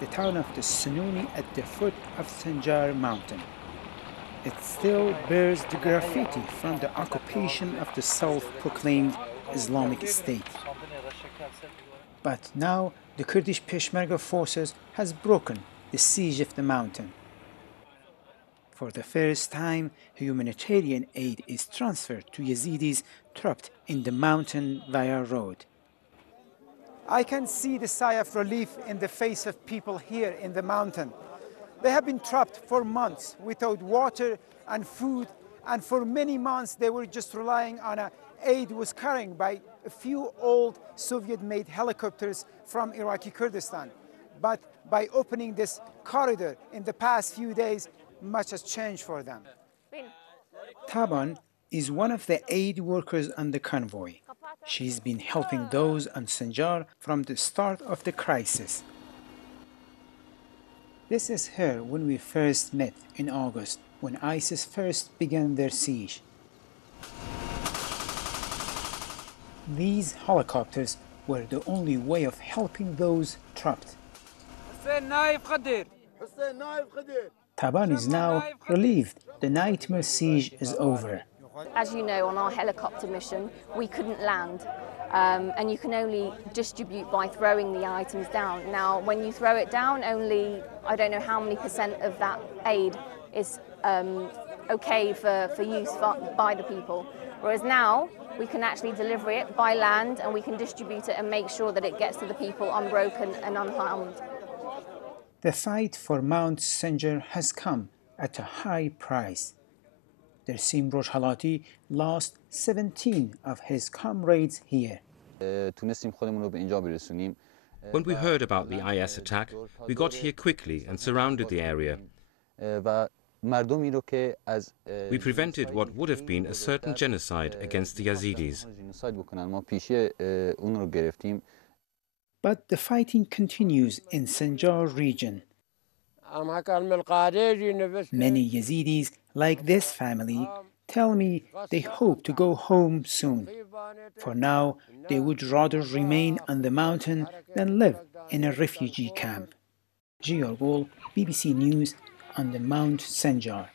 the town of the Sununi at the foot of Sinjar mountain. It still bears the graffiti from the occupation of the self-proclaimed Islamic State. But now the Kurdish Peshmerga forces has broken the siege of the mountain. For the first time, humanitarian aid is transferred to Yazidis trapped in the mountain via road. I can see the sigh of relief in the face of people here in the mountain. They have been trapped for months without water and food, and for many months they were just relying on aid was carried by a few old Soviet-made helicopters from Iraqi Kurdistan. But by opening this corridor in the past few days, much has changed for them. Taban is one of the aid workers on the convoy. She's been helping those on Sinjar from the start of the crisis. This is her when we first met in August, when ISIS first began their siege. These helicopters were the only way of helping those trapped. Taban is now relieved. The nightmare siege is over. As you know, on our helicopter mission, we couldn't land, and you can only distribute by throwing the items down. Now, when you throw it down, only, I don't know how many % of that aid is okay for use by the people. Whereas now, we can actually deliver it by land, and we can distribute it and make sure that it gets to the people unbroken and unharmed. The fight for Mount Sinjar has come at a high price. Dersim Rojhalati lost 17 of his comrades here. When we heard about the IS attack, we got here quickly and surrounded the area. We prevented what would have been a certain genocide against the Yazidis. But the fighting continues in Sinjar region. Many Yazidis, like this family, tell me they hope to go home soon. For now, they would rather remain on the mountain than live in a refugee camp. Jiyar Gol, BBC News, on the Mount Sinjar.